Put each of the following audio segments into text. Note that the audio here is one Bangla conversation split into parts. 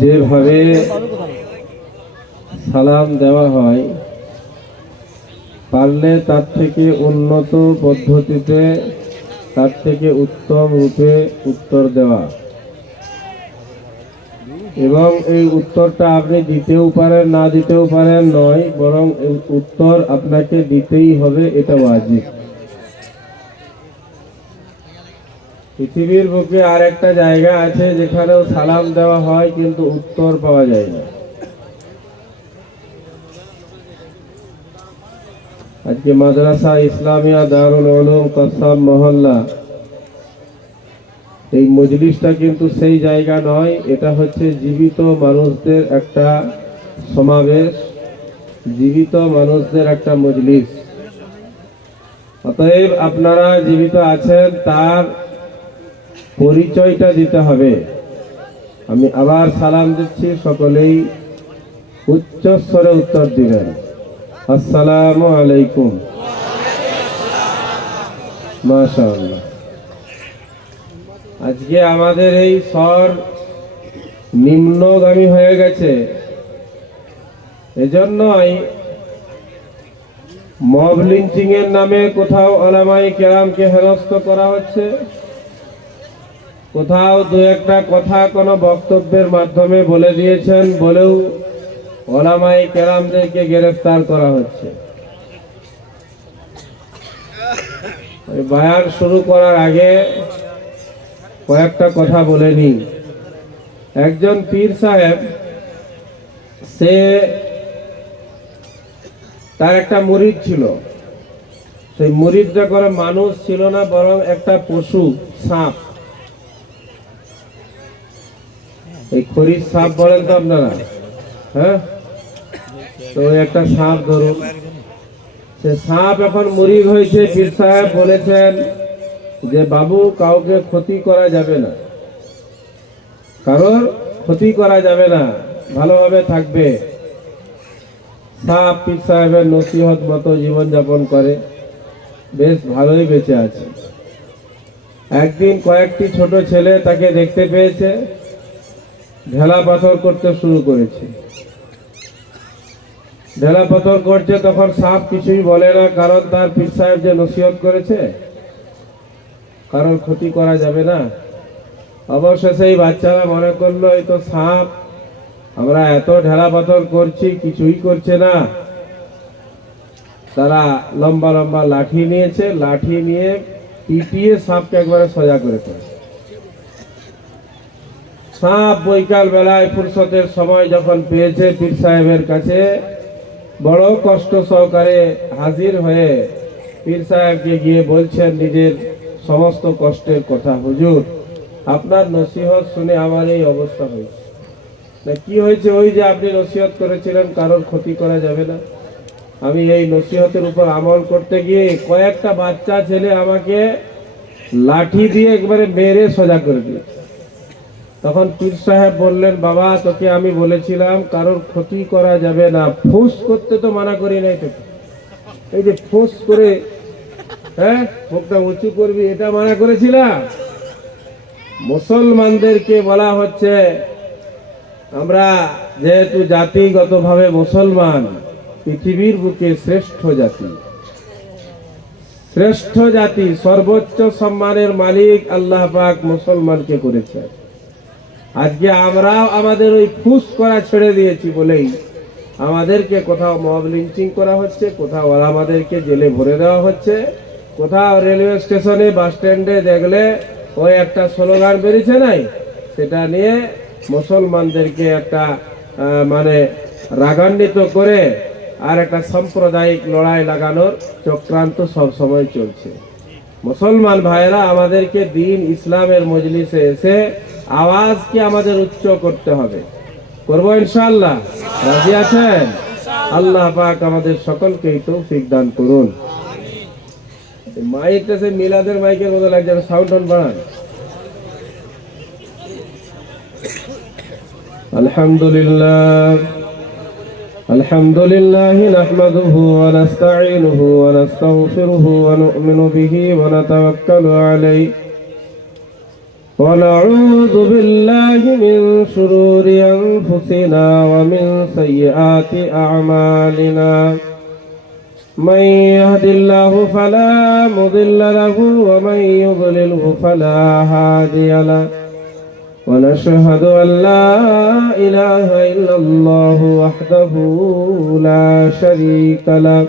যেভাবে সালাম দেওয়া হয়, পারলে তার থেকে উন্নত পদ্ধতিতে, তার থেকে উত্তম রূপে উত্তর দেওয়া, এবং এই উত্তরটা আপনি দিতেও পারেন না দিতেও পারেন নয়, বরং এই উত্তর আপনাকে দিতেই হবে, এটা ওয়াজিব। পৃথিবীর বুকে আর একটা জায়গা আছে যেখানেও সালাম দেওয়া হয় কিন্তু উত্তর পাওয়া যায় না। আজকে মাদ্রাসা ইসলামিয়া দারুল উলুম কসাব মহল্লা, এই মজলিসটা কিন্তু সেই জায়গা নয়, এটা হচ্ছে জীবিত মানুষদের একটা সমাবেশ, জীবিত মানুষদের একটা মজলিস। অতএব আপনারা জীবিত আছেন তার পরিচয়টা দিতে হবে। আমি আবার সালাম দিচ্ছি, সকলেই উচ্চস্বরে উত্তর দিবেন। আসসালামু আলাইকুম। মাশাআল্লাহ। আজকে আমাদের এই স্বর নিম্নগামী হয়ে গেছে, এজন্যই মব লিঞ্চিং এর নামে কোথাও ওলামায়ে কেরামকে হেনস্থ করা হচ্ছে, কোথাও দু একটা কথা কোনো বক্তব্যের মাধ্যমে বলে দিয়েছেন বলেও ওলামায়ে কেরামদেরকে গ্রেফতার করা হচ্ছে। বয়ান শুরু করার আগে কয়েকটা কথা বলে নিই। একজন পীর সাহেব, সে তার একটা মুরিদ ছিল। সেই মুরিদটা করে মানুষ ছিল না, বরং একটা পশু, সাপ। এই খরির সাপ বলেন তো আপনারা, হ্যাঁ? তো একটা সাপ ধরুন, সে সাপ এখন মুরিদ হয়েছে। পীর সাহেব বলেছেন যে বাবু, কাউকে ক্ষতি করা যাবে না, কারোর ক্ষতি করা যাবে না, ভালোভাবে থাকবে। সাপ পীর সাহেবের নসিহত মতো জীবনযাপন করে, বেশ ভালোই বেঁচে আছে। একদিন কয়েকটি ছোট ছেলে তাকে দেখতে পেয়েছে, ঢেলা পাথর করতে শুরু করেছে। ঢেলা পাথর করছে, তখন সাপ কিছুই বলে না, কারণ তার পীর সাহেব যে নসিহত করেছে কারোর ক্ষতি করা যাবে না। অবশেষে এই বাচ্চারা মনে করলো এই তো সাপ, আমরা এত ঢেলা পাথর করছি কিছুই করছে না। তারা লম্বা লম্বা লাঠি নিয়েছে, লাঠি নিয়ে পিটিয়ে সাপকে একবারে সোজা করে ফেলেছে। সাপ বৈকাল বেলায় ফুরসতের সময় যখন পেয়েছে পীর সাহেবের কাছে, বড় কষ্ট সহকারে হাজির হয়ে পীর সাহেবকে গিয়ে বলছেন নিজের সমস্ত কষ্টের কথা। হুজুর, আপনার নসিহত শুনে আমার এই অবস্থা হয়েছে। কি হয়েছে? ওই যে আপনি নসিহত করেছিলেন কারোর ক্ষতি করা যাবে না, আমি এই নসিহতের উপর আমল করতে গিয়ে কয়েকটা বাচ্চা ছেলে আমাকে লাঠি দিয়ে একবারে মেরে সোজা করে দিয়েছে। তখন পীর সাহেব বললেন, বাবা, তোকে আমি বলেছিলাম কারোর ক্ষতি করা যাবে না, ফুস করতে তো মানা করি নাই তোকে। এই যে ফুস করে, হ্যাঁ, মুখটা উঁচু করবি, এটা মানা করেছিলাম। মুসলমানদেরকে বলা হচ্ছে, আমরা যেহেতু জাতিগতভাবে মুসলমান, পৃথিবীর বুকে শ্রেষ্ঠ জাতি, শ্রেষ্ঠ জাতি, সর্বোচ্চ সম্মানের মালিক আল্লাহ পাক মুসলমানকে করেছে। আজকে আমরাও আমাদের ওই ফুস করা ছেড়ে দিয়েছি বলেই আমাদেরকে কোথাও মব লিঞ্চিং করা হচ্ছে, কোথাও আমাদেরকে জেলে ভরে দেওয়া হচ্ছে, কোথাও রেলওয়ে স্টেশনে, বাস স্ট্যান্ডে দেখলে ওই একটা স্লোগান বেরিয়েছে নাই, সেটা নিয়ে মুসলমানদেরকে একটা মানে রাগান্বিত করে আর একটা সাম্প্রদায়িক লড়াই লাগানোর চক্রান্ত সব সময় চলছে। মুসলমান ভাইরা, আমাদেরকে দিন ইসলামের মজলিসে এসে আওয়াজকে আমাদের উচ্চ করতে হবে। করবো ইনশাআল্লাহ? রাজি আছেন? আল্লাহ পাক আমাদের সকলকেই তৌফিক দান করুন। মাইকটা সে মিলাদের মাইকের মতো লাগছে, সাউন্ড অন বাড়ান। আলহামদুলিল্লাহ, আলহামদুলিল্লাহ নাহমাদুহু ওয়া নাস্তাঈনুহু ওয়া নাস্তাগফিরুহু ওয়া নু'মিনু বিহি ওয়া নাতাওয়াক্কালু আলাইহি ونعوذ بالله من شرور أنفسنا ومن سيئات أعمالنا من يهد الله فلا مضل له ومن يضلله فلا هادي له ونشهد أن لا إله إلا الله وحده لا شريك له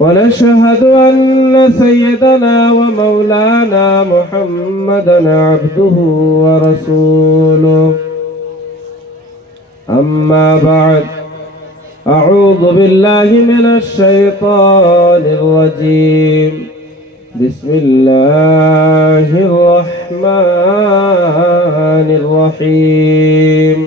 ونشهد أن سيدنا ومولانا محمدا عبده ورسوله أما بعد أعوذ بالله من الشيطان الرجيم بسم الله الرحمن الرحيم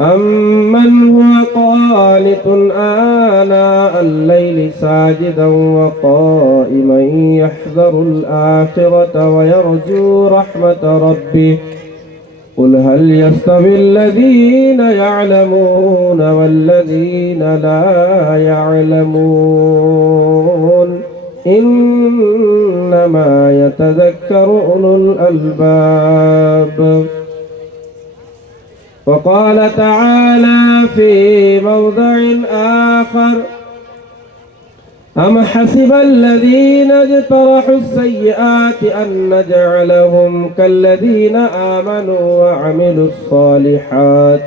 أمن هو قانت آناء الليل ساجدا وقائما يحذر الآخرة ويرجو رحمة ربه قل هل يستوي الذين يعلمون والذين لا يعلمون إنما يتذكر أولو الألباب. وقال تعالى في موضع آخر أم حسب الذين اجترحوا السيئات أن نجعلهم كالذين آمنوا وعملوا الصالحات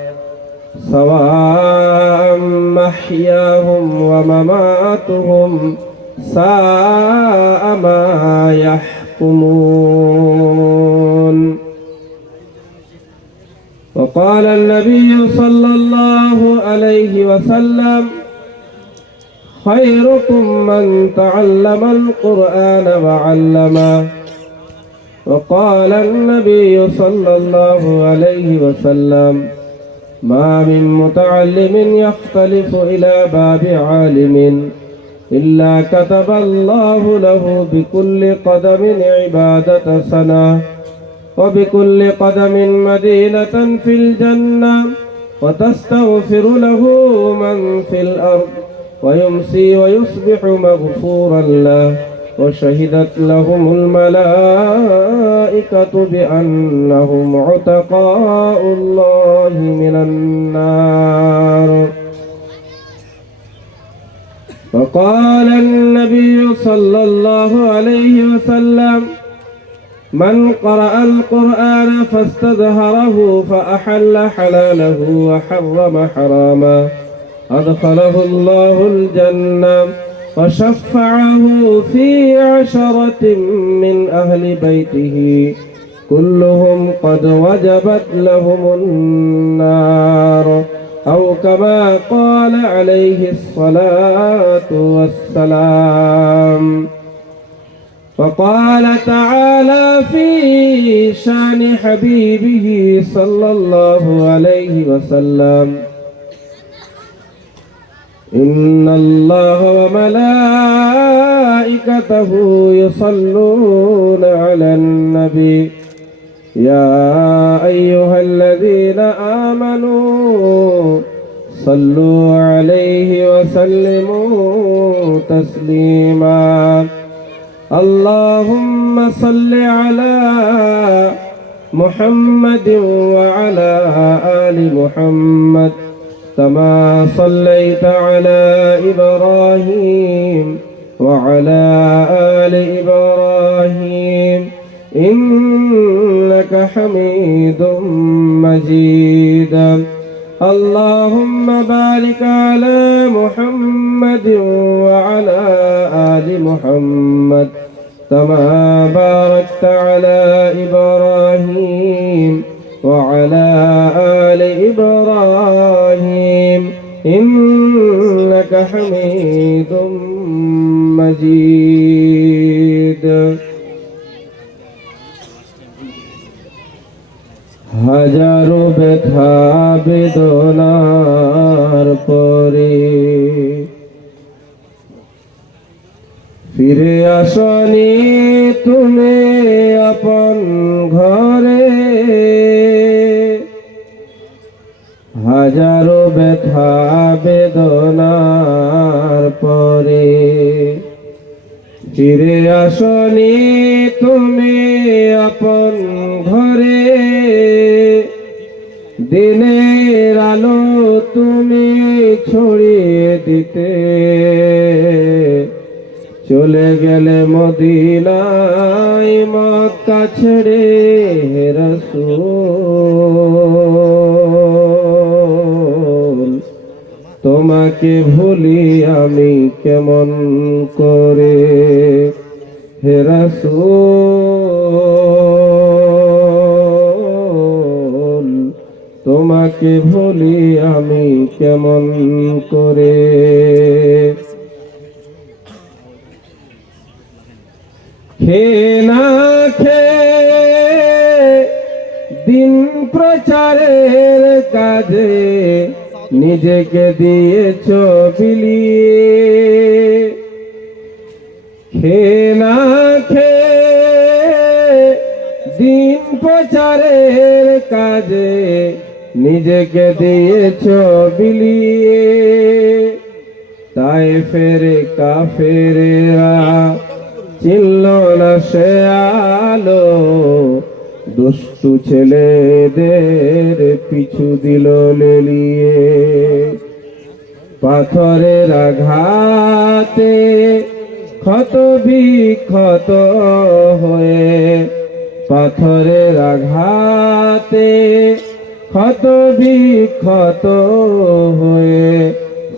سواء محياهم ومماتهم ساء ما يحكمون. وقال النبي صلى الله عليه وسلم خيركم من تعلم القرآن وعلمه. وقال النبي صلى الله عليه وسلم ما من متعلم يختلف إلى باب عالم إلا كتب الله له بكل قدم عبادة سنة وبكل قدم مدينة في الجنة وتستغفر له من في الأرض ويمسي ويصبح مغفورا له وشهدت لهم الملائكة بأنهم عتقاء الله من النار. وقال النبي صلى الله عليه وسلم من قرأ القرآن فاستظهره فأحل حلاله وحرم حراما أدخله الله الجنة وشفعه في 10 من أهل بيته كلهم قد وجبت لهم النار أو كما قال عليه الصلاة والسلام. وقال تعالى في شان حبيبه صلى الله عليه وسلم إن الله وملائكته يصلون على النبي يا أيها الذين آمنوا صلوا عليه وسلموا تسليما. اللهم صل على محمد وعلى آل محمد كما صليت على إبراهيم وعلى آل إبراهيم إنك حميد مجيد. اللهم بارك على محمد وعلى آل محمد كما باركت على إبراهيم وعلى آل إبراهيم إنك حميد مجيد. হাজারো ব্যথা বেদনার পরে ফিরে আসনি তুমি আপন ঘরে, হাজারো ব্যথা বেদনার পরে ফিরে আসনি তুমি আপন ঘরে, দিনের আলো তুমি ছড়িয়ে দিতে, চলে গেলে মদিনায় মক্কা ছেড়ে হে রাসূল। তোমাকে ভুলি আমি কেমন করে হে রাসূল, তোমাকে ভুলি আমি কেমন করে। খেয়ে না খেয়ে দিন প্রচারের কাজে নিজেকে দিয়েছ বিলিয়ে। খেয়ে না খেয়ে দিন প্রচারের কাজে নিজেকে দিয়েছ বিলিয়ে। তাই ফেরে কাফেরেরা চিনল না সে আলো, দুষ্টু ছেলেদের পিছু দিল লেলিয়ে। পাথরের আঘাতে ক্ষত বিক্ষত হয়ে, পাথরের আঘাতে ক্ষত বিক্ষত হয়ে,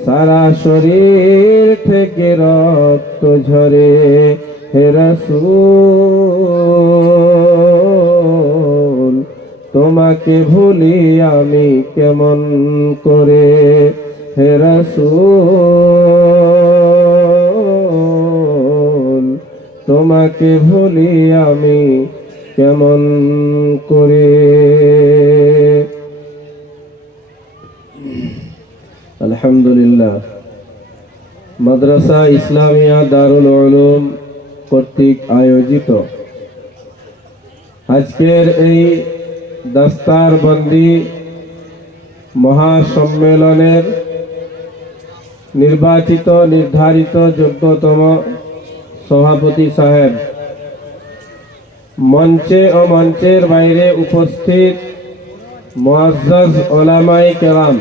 সারা শরীর থেকে রক্ত ঝরে হে রাসূল, তোমাকে ভুলি আমি কেমন করে হে রাসূল, তোমাকে ভুলি আমি কেমন করে। আলহামদুলিল্লাহ, মাদ্রাসা ইসলামিয়া দারুল উলুম কর্তৃক আয়োজিত আজকের এই দাস্তারবন্দি মহাসম্মেলনের নির্বাচিত নির্ধারিত যোগ্যতম সভাপতি সাহেব, মঞ্চে ও মঞ্চের বাইরে উপস্থিত মুআজ্জাজ ওলামায়ে কেরাম,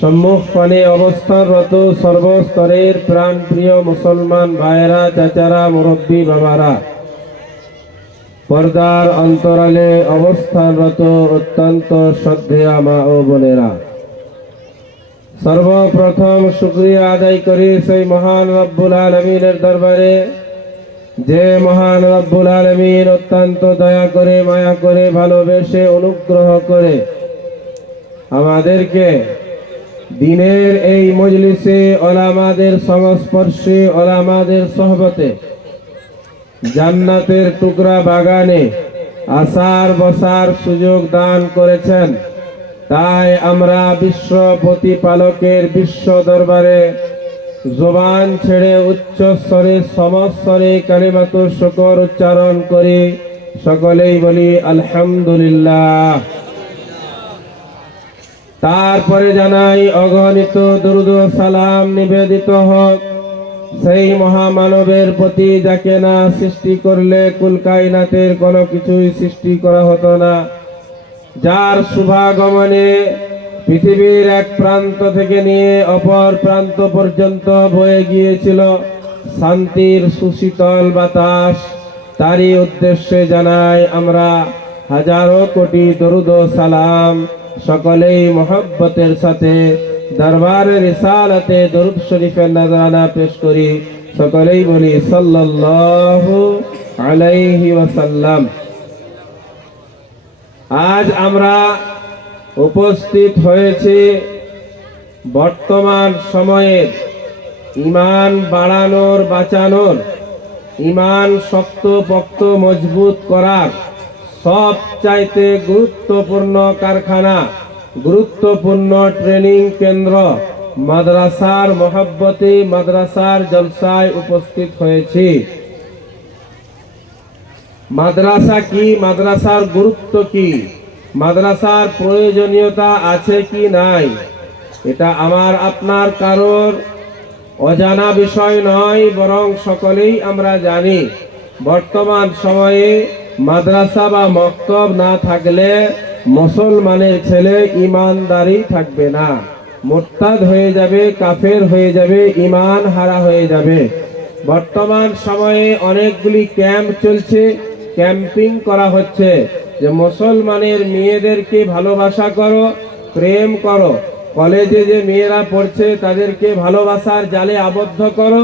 সম্মুখপানে অবস্থানরত সর্বস্তরের প্রাণপ্রিয় মুসলমান ভাইয়েরা, চাচারা, মুরব্বী বাবারা, পর্দার অন্তরালে অবস্থানরত অত্যন্ত শ্রদ্ধেয় মা ও বোনেরা, সর্বপ্রথম শুকরিয়া আদায় করি সেই মহান রব্বুল আলামিনের দরবারে, যে মহান রব্বুল আলামিন অত্যন্ত দয়া করে, মায়া করে, ভালোবেসে, অনুগ্রহ করে আমাদেরকে দিনের এই মজলিসে, ওলামাদের সংস্পর্শে, ওলামাদের সোহবতে, জান্নাতের টুকরা বাগানে আসার বসার সুযোগ দান করেছেন। তাই আমরা বিশ্ব প্রতিপালকের বিশ্ব দরবারে জবান ছেড়ে উচ্চ স্বরে সমস্বরে কালিমাতুশ শুকর উচ্চারণ করি, সকলেই বলি আলহামদুলিল্লাহ। তারপরে জানাই অগণিত দরুদ ও সালাম নিবেদিত হোক সেই মহামানবের প্রতি, যাকে না সৃষ্টি করলে কুল কায়নাতের কোনো কিছুই সৃষ্টি করা হতো না, যার শুভাগমনে পৃথিবীর এক প্রান্ত থেকে নিয়ে অপর প্রান্ত পর্যন্ত বয়ে গিয়েছিল শান্তির সুশীতল বাতাস। তারই উদ্দেশ্যে জানাই আমরা হাজারো কোটি দরুদ ও সালাম। সকলেই মহব্বতের সাথে দরবারে রিসালাতে দরুদ শরীফের নজরানা পেশ করি, সকলেই বলি সাল্লাল্লাহু আলাইহি ওয়াসাল্লাম। আজ আমরা উপস্থিত হয়েছি বর্তমান সময়ের ঈমান বাড়ানোর, বাঁচানোর, ঈমান শক্তপোক্ত মজবুত করার সবচাইতে গুরুত্বপূর্ণ কারখানা, গুরুত্বপূর্ণ ট্রেনিং কেন্দ্র মাদ্রাসার মহব্বতে, মাদ্রাসার জলসায় উপস্থিত হয়েছি। মাদ্রাসা কি, মাদ্রাসার গুরুত্ব কি, মাদ্রাসার প্রয়োজনীয়তা আছে কি নাই, এটা আমার আপনার কারোর অজানা বিষয় নয়, বরং সকলেই আমরা জানি বর্তমান সময়ে মাদ্রাসা বা মক্তব না থাকলে মুসলমানের ছেলে ইমানদারি থাকবে না, মুরতাদ হয়ে যাবে, কাফের হয়ে যাবে, ইমান হারা হয়ে যাবে। বর্তমান সময়ে অনেকগুলি ক্যাম্প চলছে, ক্যাম্পিং করা হচ্ছে যে মুসলমানের মেয়েদেরকে ভালোবাসা করো, প্রেম করো, কলেজে যে মেয়েরা পড়ছে তাদেরকে ভালোবাসার জালে আবদ্ধ করো,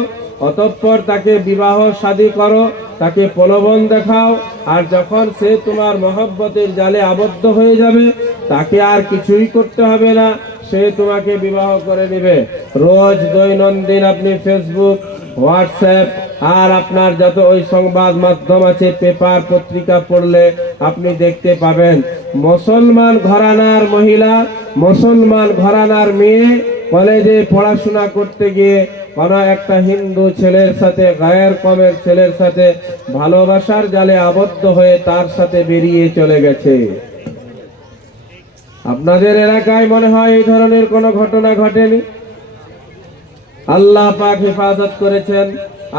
অতঃপর তাকে বিবাহ শাদী করো, তাকে প্রলোভন দেখাও, আর যখন সে তোমার মহব্বতের জালে আবদ্ধ হয়ে যাবে তাকে আর কিছুই করতে হবে না, সে তোমাকে বিবাহ করে নেবে। রোজ দৈনন্দিন আপনি ফেসবুক, হোয়াটসঅ্যাপ আর আপনার যত ওই সংবাদ মাধ্যম আছে, পেপার পত্রিকা পড়লে আপনি দেখতে পাবেন মুসলমান ঘরানার মহিলা, মুসলমান ঘরানার মেয়ে কলেজে পড়াশোনা করতে গিয়ে কোনো একটা হিন্দু ছেলের সাথে, গায়ের কমের ছেলের সাথে ভালোবাসার জালে আবদ্ধ হয়ে তার সাথে বেরিয়ে চলে গেছে। আপনাদের এলাকায় মনে হয় এই ধরনের কোনো ঘটনা ঘটেনি? আল্লাহ পাক হেফাজত করেছেন,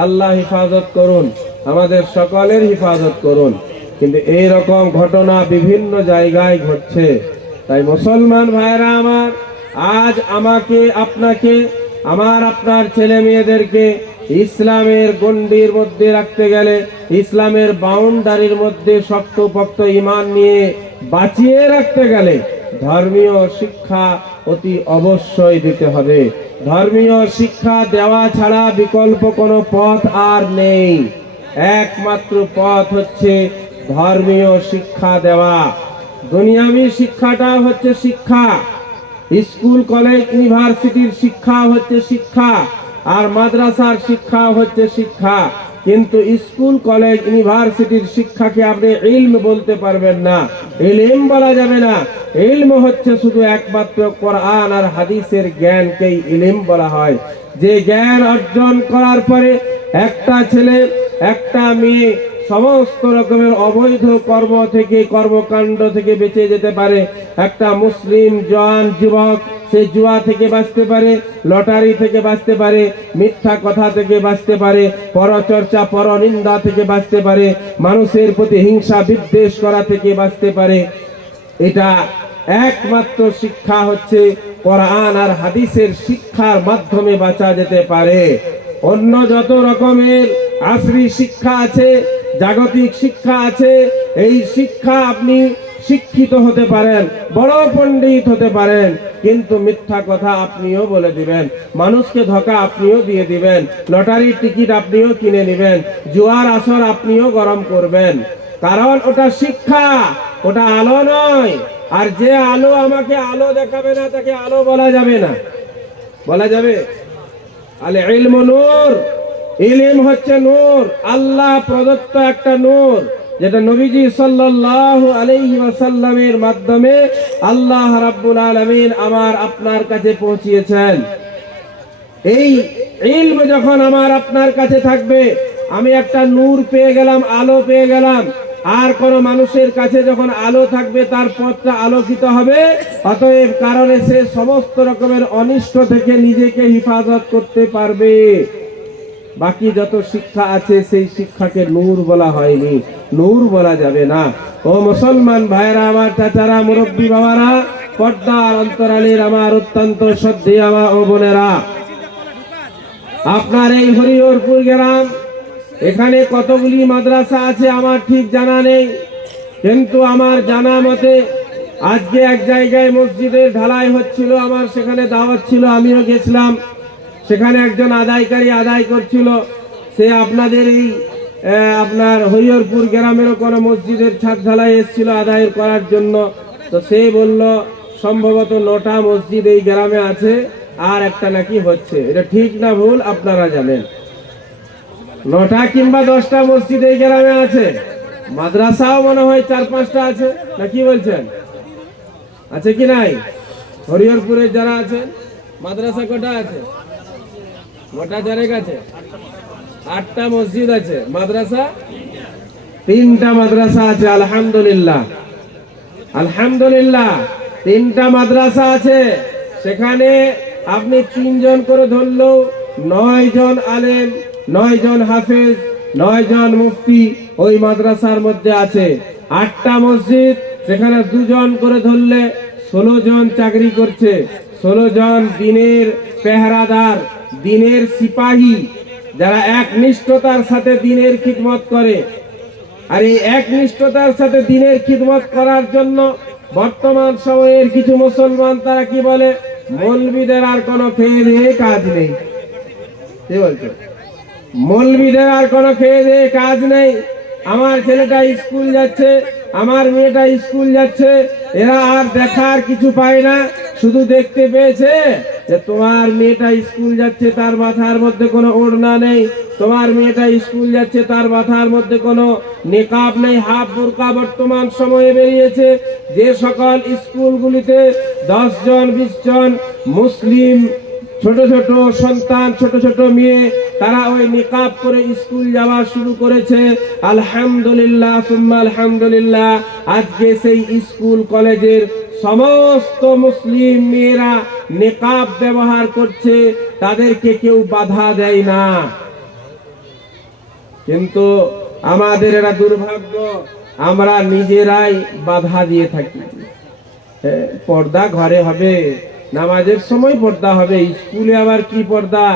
আল্লাহ হেফাজত করুন, আমাদের সকলের হেফাজত করুন। কিন্তু এই রকম ঘটনা বিভিন্ন জায়গায় ঘটছে। তাই মুসলমান ভাইরা আমার, আজ আমাকে, আপনাকে, আমার আপনার ছেলে মেয়েদেরকে ইসলামের গণ্ডির মধ্যে রাখতে গেলে, ইসলামের বাউন্ডারির মধ্যে শক্তপোক্ত ঈমান নিয়ে বাঁচিয়ে রাখতে গেলে ধর্মীয় শিক্ষা অতি অবশ্যই দিতে হবে। ধর্মীয় শিক্ষা দেওয়া ছাড়া বিকল্প কোনো পথ আর নেই। একমাত্র পথ হচ্ছে ধর্মীয় শিক্ষা দেওয়া। দুনিয়াবী শিক্ষাটা হচ্ছে শিক্ষা, স্কুল কলেজ ইউনিভার্সিটির শিক্ষা হচ্ছে শিক্ষা, আর মাদ্রাসার শিক্ষা হচ্ছে শিক্ষা। কিন্তু স্কুল কলেজ ইউনিভার্সিটির শিক্ষাকে আপনি ইলম বলতে পারবেন না, ইলম বলা যাবে না। ইলম হচ্ছে শুধু একমাত্র কোরআন আর হাদিসের জ্ঞানকেই ইলম বলা হয়। যে জ্ঞান অর্জন করার পরে একটা ছেলে, একটা মেয়ে সমস্ত রকমের অবৈধ কর্ম থেকে, কর্মকাণ্ড থেকে বেঁচে যেতে পারে। একটা মুসলিম জওয়ান যুবক সে জুয়া থেকে বাঁচতে পারে, লটারি থেকে বাঁচতে পারে, মিথ্যা কথা থেকে বাঁচতে পারে, পরচর্চা, পরনিন্দা থেকে বাঁচতে পারে, মানুষের প্রতি হিংসা বিদ্বেষ করা থেকে বাঁচতে পারে। এটা একমাত্র শিক্ষা হচ্ছে কোরআন আর হাদিসের শিক্ষার মাধ্যমে বাঁচা যেতে পারে। অন্য যত রকমের আসরি শিক্ষা আছে, জাগতিক শিক্ষা আছে, এই শিক্ষা আপনি শিক্ষিত হতে পারেন, বড় পণ্ডিত হতে পারেন, কিন্তু মিথ্যা কথা আপনিও বলে দিবেন, মানুষকে ধোঁকা আপনিও দিয়ে দিবেন, লটারির টিকিট আপনিও কিনে নেবেন, জুয়ার আসর আপনিও গরম করবেন। কারণ ওটা শিক্ষা, ওটা আলো নয়। আর যে আলো আমাকে আলো দেখাবে না তাকে আলো বলা যাবে না। বলা যাবে? আলে ইলম নূর, ইলম হচ্ছে নূর, আল্লাহ প্রদত্ত একটা নূর, যেটা নবীজি সাল্লাল্লাহু আলাইহি ওয়াসাল্লামের মাধ্যমে আল্লাহ রাব্বুল আলামিন আমার আপনার কাছে পৌঁছিয়েছেন। এই ইলম যখন আমার আপনার কাছে থাকবে, আমি একটা নূর পেয়ে গেলাম, আলো পেয়ে গেলাম। আর কোন মানুষের কাছে যখন আলো থাকবে তার পথটা আলোকিত হবে, অতএব কারণে সে সমস্ত রকমের অনিষ্ট থেকে নিজেকে হেফাজত করতে পারবে। বাকি যত শিক্ষা আছে সেই শিক্ষাকে নূর বলা হয়নি, নূর বলা যাবে না। ও মুসলমান ভাইরা আমার, চাচারা, মুরব্বী বাবারা, পর্দার অন্তরালের আমার অত্যন্ত শ্রদ্ধেয় মা ও বোনেরা, আপনার এই হরিহরপুর গ্রাম, এখানে কতগুলি মাদ্রাসা আছে আমার ঠিক জানা নেই, কিন্তু আমার জানা মতে আজকে এক জায়গায় মসজিদের ঢালাই হচ্ছিল, আমার সেখানে দাওয়াত ছিল, আমিও গেছিলাম। সেখানে একজন আদায়কারী আদায় করছিল, সে আপনাদের এই আপনার হরিহরপুর গ্রামেরও কোনো মসজিদের ছাদ ঢালাই এসেছিল আদায় করার জন্য। তো সে বলল সম্ভবত 9টা মসজিদ এই গ্রামে আছে, আর একটা নাকি হচ্ছে। এটা ঠিক না ভুল আপনারা জানেন? 9টা কিংবা 10টা মসজিদ এই গ্রামে আছে। মাদ্রাসাও মনে হয় 4-5টা আছে, না কি বলছেন? আছে কি নাই? হরিহরপুরের যারা আছেন, মাদ্রাসা কটা আছে? গোটা চারেক আছে। 8টা মসজিদ আছে, মাদ্রাসা 3টা মাদ্রাসা আছে। আলহামদুলিল্লাহ, আলহামদুলিল্লাহ, 3টা মাদ্রাসা আছে। সেখানে আপনি 3 জন করে ধরলেও 9 জন আলেম, 9 জন হাফেজ, 9 জন মুফতি ওই মাদ্রাসার মধ্যে আছে। 8টা মসজিদ, সেখানে 2 জন করে ধরলে 16 জন চাকরি করছে। 16 জন দিনের পেহরাদার, দিনের সিপাহী, যারা একনিষ্ঠতার সাথে দিনের খিদমত করে। আর এই একনিষ্ঠতার সাথে দিনের খিদমত করার জন্য বর্তমান সময়ের কিছু মুসলমান তারা কি বলে, মৌলবীদের আর কোনো খেয়ে দিয়ে কাজ নেই। কি বলছো? মৌলবীদের আর কোনো খেয়ে দিয়ে কাজ নেই। আমার ছেলেটা স্কুল যাচ্ছে, আমার মেয়েটা স্কুল যাচ্ছে, এরা আর দেখার কিছু পায় না। শুধু দেখতে পেয়েছে যে তোমার মেয়েটা স্কুল যাচ্ছে, তার মাথার মধ্যে কোনো ওড়না নেই, তোমার মেয়েটা স্কুল যাচ্ছে, তার মাথার মধ্যে কোনো নিকাব নেই, হাফ বোরকা বর্তমান সময়ে বেরিয়েছে। যে সকল স্কুলগুলিতে 10 জন 20 জন মুসলিম ছোট ছোট সন্তান, ছোট ছোট মেয়ে, তারা ওই নিকাব করে স্কুল যাওয়া শুরু করেছে। আলহামদুলিল্লাহ সুম্মা আলহামদুলিল্লাহ, আজকে সেই স্কুল কলেজের সমস্ত মুসলিম মেয়েরা নিকাব ব্যবহার করছে, তাদেরকে কেউ বাধা দেয় না। কিন্তু আমাদের এটা দুর্ভাগ্য, আমরা নিজেরাই বাধা দিয়ে থাকি। পর্দা ঘরে হবে, নামাজের সময় পর্দা হবে, স্কুলে আবার কি পর্দা?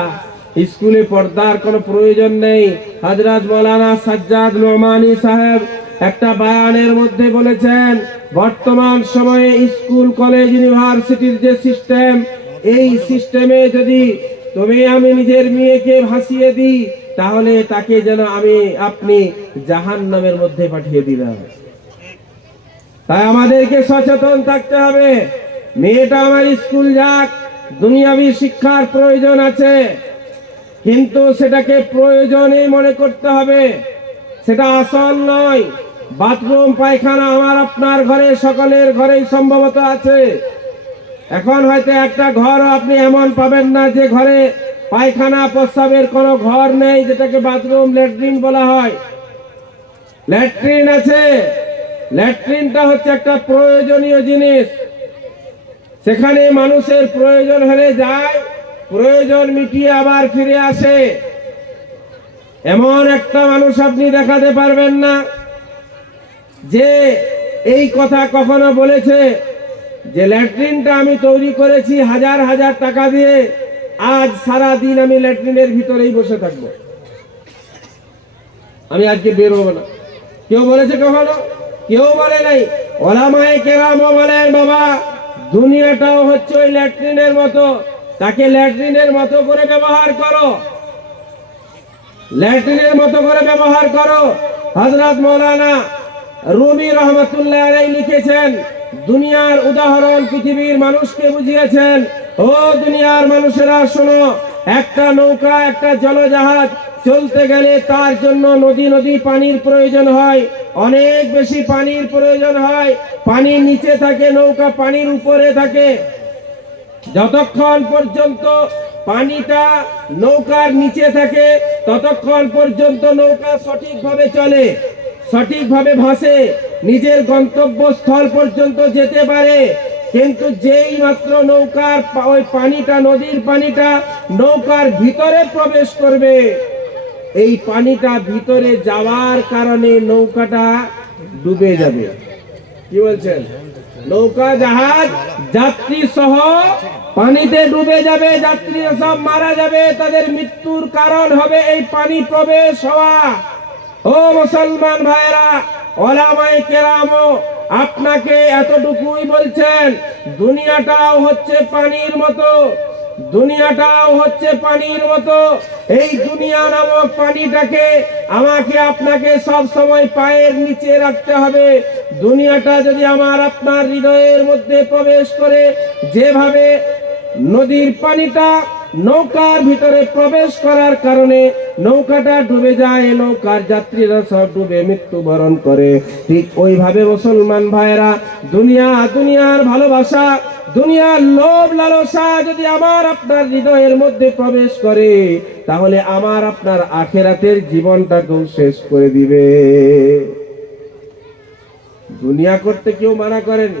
স্কুলে পর্দার কোনো প্রয়োজন নেই। হযরত মাওলানা সাজ্জাদ নোমানী সাহেব একটা বয়ানের মধ্যে বলেছেন, বর্তমান সময়ে স্কুল কলেজ ইউনিভার্সিটির যে সিস্টেম, এই সিস্টেমে যদি আমি নিজের মেয়েকে ভাসিয়ে দিই, তাহলে তাকে যেন আপনি জাহান্নামের মধ্যে পাঠিয়ে দিলাম। তাই আমাদেরকে সচেতন থাকতে হবে। মেয়েটা আমার স্কুল যাক, দুনিয়াবী শিক্ষার প্রয়োজন আছে, কিন্তু সেটাকে প্রয়োজনই মনে করতে হবে, সেটা আসল নয়। বাথরুম পায়খানা আমার আপনার ঘরে, সকলের ঘরেই সম্ভবত আছে। এখন হয়তো একটা ঘর আপনি এমন পাবেন না যে ঘরে পায়খানা প্রস্রাবের কোনো ঘর নেই, যেটাকে বাথরুম ল্যাট্রিন বলা হয়। ল্যাট্রিন আছে। ল্যাট্রিনটা হচ্ছে একটা প্রয়োজনীয় জিনিস। সেখানে মানুষের প্রয়োজন হলে যায়, প্রয়োজন মিটিয়ে আবার ফিরে আসে। এমন একটা মানুষ আপনি দেখাতে পারবেন না যে এই কথা কখনো বলেছে যে ল্যাট্রিনটা আমি তৈরি করেছি হাজার হাজার টাকা দিয়ে, আজ সারা দিন আমি ল্যাট্রিনের ভিতরেই বসে থাকবো, আমি আজকে বের হবো না। কেউ বলেছে কখনো? কেউ বলে নাই। ওলামায়ে কেরামও বলেন, বাবা দুনিয়াটাও হচ্ছে ওই ল্যাট্রিনের মতো, তাকে ল্যাট্রিনের মতো করে ব্যবহার করো, ল্যাট্রিনের মতো করে ব্যবহার করো। হযরত মাওলানা রুমি রহমাতুল্লাহ আলাইহি লিখেছেন, দুনিয়ার উদাহরণ পৃথিবীর মানুষকে বুঝিয়েছেন। ও দুনিয়ার মানুষেরা শোনো, একটা নৌকা, একটা জলজাহাজ চলতে গেলে তার জন্য নদী নদী পানির প্রয়োজন হয়, অনেক বেশি পানির প্রয়োজন হয়। পানির নিচে থাকে নৌকা, পানির উপরে থাকে। যতক্ষণ পর্যন্ত পানিটা নৌকার নিচে থাকে ততক্ষণ পর্যন্ত নৌকা সঠিকভাবে চলে, সঠিকভাবে ভাসে, নিজের গন্তব্যস্থল পর্যন্ত যেতে পারে। কিন্তু যেই মাত্র নৌকার ওই পানিটা, নদীর পানিটা নৌকার ভিতরে প্রবেশ করবে, এই পানিটা ভিতরে যাওয়ার কারণে নৌকাটা ডুবে যাবে। কি বলছেন? নৌকা জাহাজ যাত্রী সহ পানিতে ডুবে যাবে, যাত্রীরা সব মারা যাবে, তাদের মৃত্যুর কারণ হবে এই পানি প্রবেশ হওয়া। ও মুসলমান ভাইরা, ওলামায়ে কেরাম আপনাকে এতটুকুই বলছেন, দুনিয়াটাও হচ্ছে পানির মতো, দুনিয়াটাও হচ্ছে পানির মতো। এই দুনিয়া নামক পানিটাকে আমাকে আপনাকে সব সময় পায়ের নিচে রাখতে হবে। দুনিয়াটা যদি আমার আপনার হৃদয়ের মধ্যে প্রবেশ করে, যেভাবে নদীর পানিটা নৌকার ভিতরে প্রবেশ করার কারণে নৌকাটা ডুবে যায়, নৌকার যাত্রীরা সব ডুবে মৃত্যুবরণ করে, ঠিক ওইভাবে মুসলমান ভাইরা দুনিয়ার ভালোবাসা, দুনিয়ার লোভ লালসা যদি আমার আপনার হৃদয়ের মধ্যে প্রবেশ করে, তাহলে আমার আপনার আখিরাতের জীবনটাকেও শেষ করে দিবে। দুনিয়া করতে কেউ মানা করেন,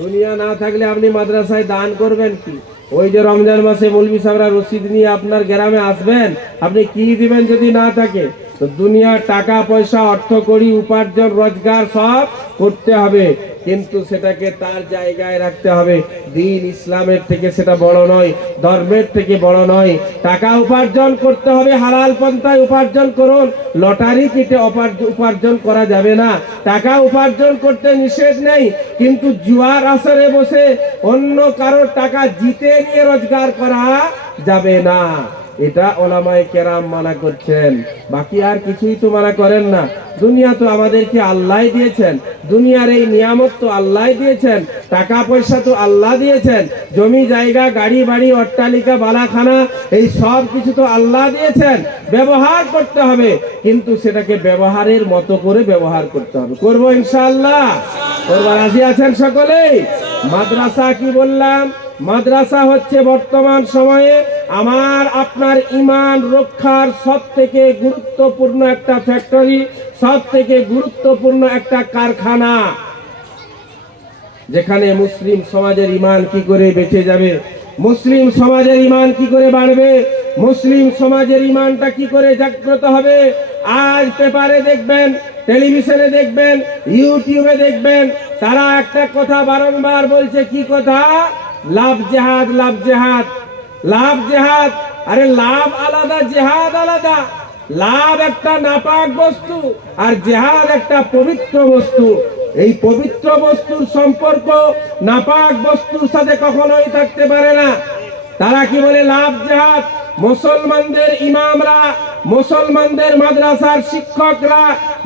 দুনিয়া না থাকলে আপনি মাদ্রাসায় দান করবেন কি? ওই যে রমজান মাসে মৌলভী সাহেবরা রসিদ নিয়ে আপনার গ্রামে আসবেন, আপনি কি দিবেন যদি না থাকে? তো দুনিয়ার টাকা পয়সা অর্থ করি উপার্জন রোজগার সব করতে হবে, কিন্তু সেটাকে তার জায়গায় রাখতে হবে। দিন ইসলামের থেকে সেটা বড় নয়, ধর্মের থেকে বড় নয়। টাকা উপার্জন করতে হবে, হালাল পন্থায় উপার্জন করুন। লটারি কেটে উপার্জন করা যাবে না। টাকা উপার্জন করতে নিষেধ নেই, কিন্তু জুয়ার আসরে বসে অন্য কারোর টাকা জিতে নিয়ে রোজগার করা যাবে না। এটা ওলামায়ে কেরাম মানা করছেন, বাকি আর কিছুই তো মানা করেন না। দুনিয়া তো আমাদেরকে আল্লাহ দিয়েছেন, দুনিয়ার এই নিয়ামত তো আল্লাহ দিয়েছেন, টাকা পয়সা তো আল্লাহ দিয়েছেন, জমি জায়গা গাড়ি বাড়ি অট্টালিকা বালাখানা এই সব কিছু তো আল্লাহ দিয়েছেন। ব্যবহার করতে হবে, কিন্তু সেটাকে ব্যবহারের মতো করে ব্যবহার করতে হবে। করবো ইনশাআল্লাহ? করবো, রাজি আছেন সকলেই? মাদ্রাসা কি বললাম? মাদ্রাসা হচ্ছে বর্তমান সময়ে আমার আপনার ঈমান রক্ষার সব থেকে গুরুত্বপূর্ণ একটা ফ্যাক্টরি, সব থেকে গুরুত্বপূর্ণ একটা কারখানা, যেখানে মুসলিম সমাজের ঈমান কি করে বেঁচে যাবে, মুসলিম সমাজের ঈমান কি করে বাড়বে, মুসলিম সমাজের ঈমানটা কি করে জাগ্রত হবে। আজ পেপারে দেখবেন, টেলিভিশনে দেখবেন, ইউটিউবে দেখবেন, তারা একটা কথা বারংবার বলছে। কি কথা? লাভ জেহাদ, লাভ জেহাদ, লাভ জেহাদ। আরে লাভ আলাদা, জেহাদ আলাদা। লাভ একটা নাপাক বস্তু আর জেহাদ একটা পবিত্র বস্তু। এই পবিত্র বস্তুর সম্পর্ক নাপাক বস্তুর সাথে কখনোই থাকতে পারে না। তারা কি বলে? লাভ জেহাদ। মুসলমানদের ইমামরা, মুসলমানদের মাদ্রাসার শিক্ষকরা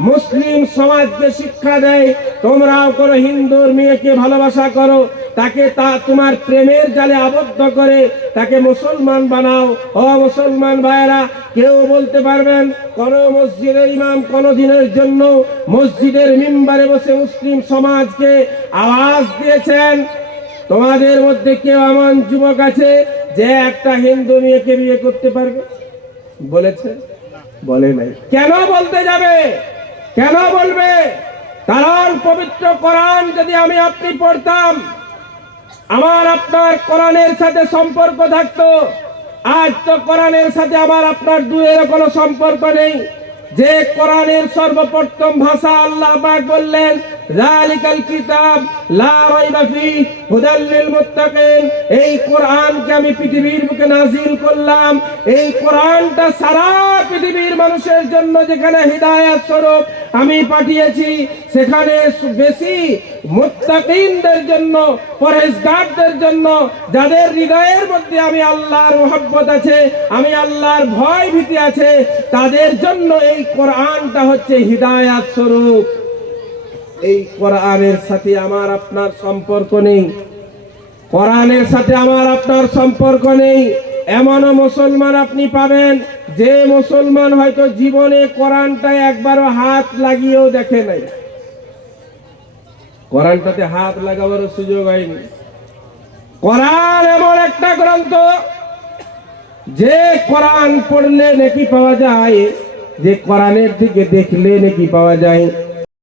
মুসলিম সমাজকে শিক্ষা দেয়, তোমরাও কোনো হিন্দুর মেয়েকে ভালোবাসা করো, তাকে তোমার প্রেমের জালে আবদ্ধ করে তাকে মুসলমান বানাও। ও মুসলমান ভাইয়েরা, কেউ বলতে পারবেন কোন মসজিদের ইমাম কোন দিনের জন্য মসজিদের মিম্বারে বসে মুসলিম সমাজকে আওয়াজ দিয়েছেন? তোমাদের মধ্যে কেউ এমন যুবক আছে যে একটা হিন্দু মেয়েকে বিয়ে করতে পারবে? বলেছে? বলে নাই। কেন বলতে যাবে? কেন বলবে? কারণ পবিত্র কোরআন যদি আমি আপনি পড়তাম, আমার আপনার কোরআনের সাথে সম্পর্ক থাকতো। আজ তো কোরআনের সাথে আমার আপনার দুয়ের কোনো সম্পর্ক নেই। যে কোরআনের সর্বপ্রথম ভাষা আল্লাহ পাক বললেন, যালিকাল কিতাব লা রাইবা ফিহি হুদাল লিল মুত্তাকিন। এই কোরআনকে আমি পৃথিবীর বুকে নাযিল করলাম। এই কোরআনটা সারা পৃথিবীর মানুষের জন্য যেখানে হিদায়াত স্বরূপ আমি পাঠিয়েছি, সেখানে বেশি মুত্তাকিনদের জন্য, পরহেজগারদের জন্য, যাদের হৃদয়ের মধ্যে আমি আল্লাহর মহব্বত আছে, আমি আল্লাহর ভয় ভীতি আছে, তাদের জন্য এই কোরআনটা হচ্ছে হিদায়াত স্বরূপ। এই কোরআনের সাথে আমার আপনার সম্পর্ক নেই, কোরআনের সাথে আমার আপনার সম্পর্ক নেই। এমনও মুসলমান আপনি পাবেন যে মুসলমান হয়তো জীবনে কোরআনটা একবারও হাত লাগিয়েও দেখে নাই, কোরআনটাতে হাত লাগাবার সুযোগ হয়নি। কোরআন এমন একটা গ্রন্থ যে কোরআন পড়লে নেকি পাওয়া যায়, যে কোরআনের দিকে দেখলে নেকি পাওয়া যায়।